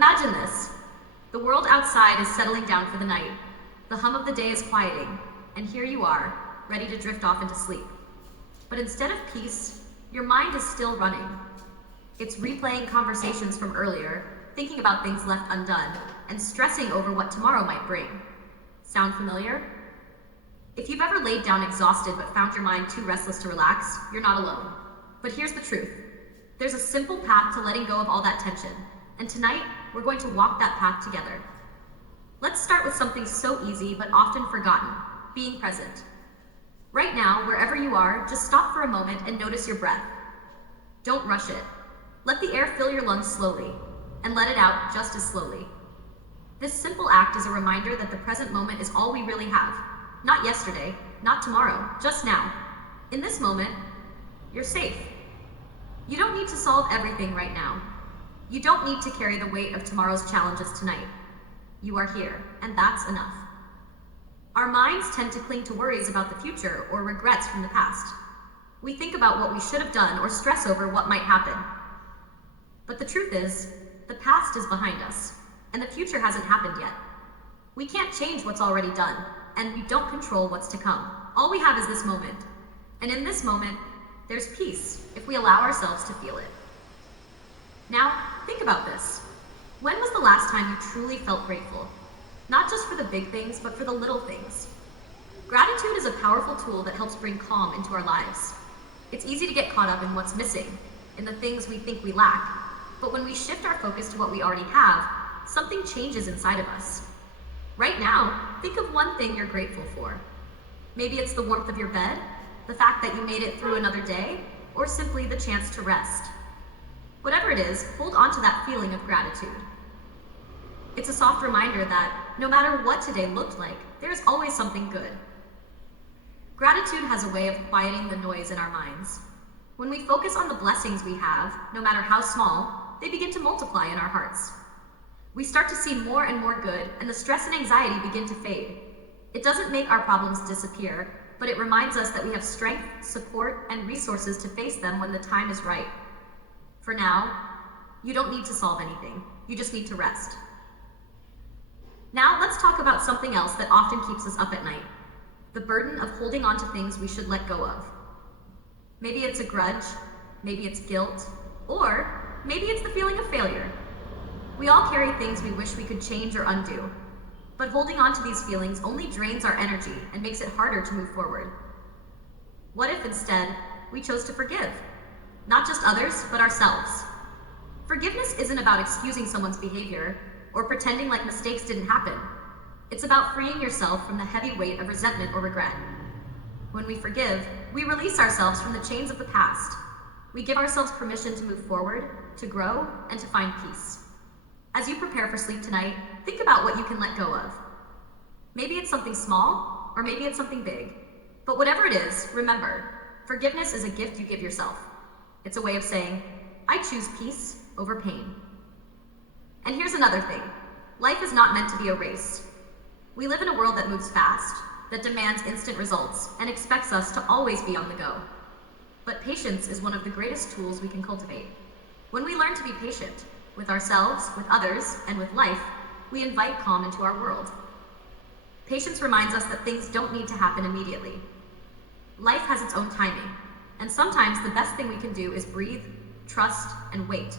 Imagine this. The world outside is settling down for the night. The hum of the day is quieting, and here you are, ready to drift off into sleep. But instead of peace, your mind is still running. It's replaying conversations from earlier, thinking about things left undone, and stressing over what tomorrow might bring. Sound familiar? If you've ever laid down exhausted but found your mind too restless to relax, you're not alone. But here's the truth. There's a simple path to letting go of all that tension, and tonight, we're going to walk that path together. Let's start with something so easy but often forgotten, being present. Right now, wherever you are, just stop for a moment and notice your breath. Don't rush it. Let the air fill your lungs slowly, and let it out just as slowly. This simple act is a reminder that the present moment is all we really have. Not yesterday, not tomorrow, just now. In this moment, you're safe. You don't need to solve everything right now. You don't need to carry the weight of tomorrow's challenges tonight. You are here, and that's enough. Our minds tend to cling to worries about the future or regrets from the past. We think about what we should have done or stress over what might happen. But the truth is, the past is behind us, and the future hasn't happened yet. We can't change what's already done, and we don't control what's to come. All we have is this moment. And in this moment, there's peace if we allow ourselves to feel it. Now, think about this. When was the last time you truly felt grateful? Not just for the big things, but for the little things. Gratitude is a powerful tool that helps bring calm into our lives. It's easy to get caught up in what's missing, in the things we think we lack. But when we shift our focus to what we already have, something changes inside of us. Right now, think of one thing you're grateful for. Maybe it's the warmth of your bed, the fact that you made it through another day, or simply the chance to rest. Whatever it is, hold on to that feeling of gratitude. It's a soft reminder that no matter what today looked like, there's always something good. Gratitude has a way of quieting the noise in our minds. When we focus on the blessings we have, no matter how small, they begin to multiply in our hearts. We start to see more and more good, and the stress and anxiety begin to fade. It doesn't make our problems disappear, but it reminds us that we have strength, support, and resources to face them when the time is right. For now, you don't need to solve anything. You just need to rest. Now, let's talk about something else that often keeps us up at night. The burden of holding on to things we should let go of. Maybe it's a grudge, maybe it's guilt, or maybe it's the feeling of failure. We all carry things we wish we could change or undo, but holding on to these feelings only drains our energy and makes it harder to move forward. What if instead, we chose to forgive? Not just others, but ourselves. Forgiveness isn't about excusing someone's behavior or pretending like mistakes didn't happen. It's about freeing yourself from the heavy weight of resentment or regret. When we forgive, we release ourselves from the chains of the past. We give ourselves permission to move forward, to grow, and to find peace. As you prepare for sleep tonight, think about what you can let go of. Maybe it's something small, or maybe it's something big. But whatever it is, remember, forgiveness is a gift you give yourself. It's a way of saying, I choose peace over pain. And here's another thing. Life is not meant to be a race. We live in a world that moves fast, that demands instant results, and expects us to always be on the go. But patience is one of the greatest tools we can cultivate. When we learn to be patient, with ourselves, with others, and with life, we invite calm into our world. Patience reminds us that things don't need to happen immediately. Life has its own timing. And sometimes the best thing we can do is breathe, trust, and wait.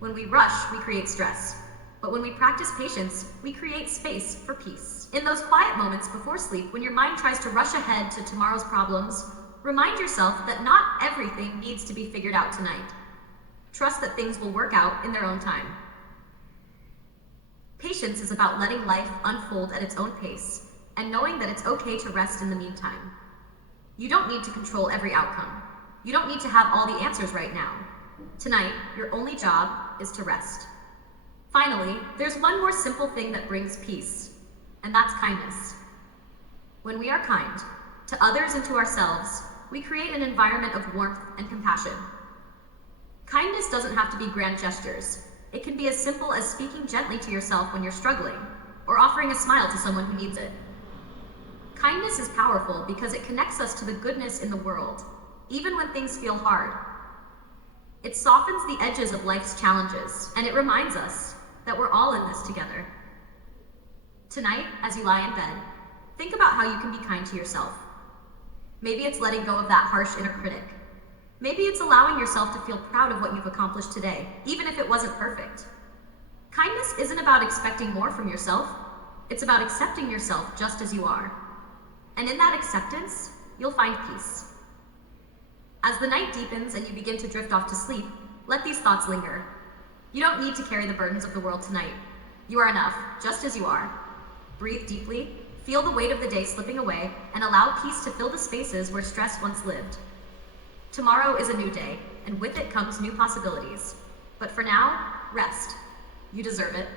When we rush, we create stress. But when we practice patience, we create space for peace. In those quiet moments before sleep, when your mind tries to rush ahead to tomorrow's problems, remind yourself that not everything needs to be figured out tonight. Trust that things will work out in their own time. Patience is about letting life unfold at its own pace and knowing that it's okay to rest in the meantime. You don't need to control every outcome. You don't need to have all the answers right now. Tonight, your only job is to rest. Finally, there's one more simple thing that brings peace, and that's kindness. When we are kind, to others and to ourselves, we create an environment of warmth and compassion. Kindness doesn't have to be grand gestures. It can be as simple as speaking gently to yourself when you're struggling, or offering a smile to someone who needs it. Kindness is powerful because it connects us to the goodness in the world, even when things feel hard. It softens the edges of life's challenges, and it reminds us that we're all in this together. Tonight, as you lie in bed, think about how you can be kind to yourself. Maybe it's letting go of that harsh inner critic. Maybe it's allowing yourself to feel proud of what you've accomplished today, even if it wasn't perfect. Kindness isn't about expecting more from yourself. It's about accepting yourself just as you are. And in that acceptance, you'll find peace. As the night deepens and you begin to drift off to sleep, let these thoughts linger. You don't need to carry the burdens of the world tonight. You are enough, just as you are. Breathe deeply, feel the weight of the day slipping away, and allow peace to fill the spaces where stress once lived. Tomorrow is a new day, and with it comes new possibilities. But for now, rest. You deserve it.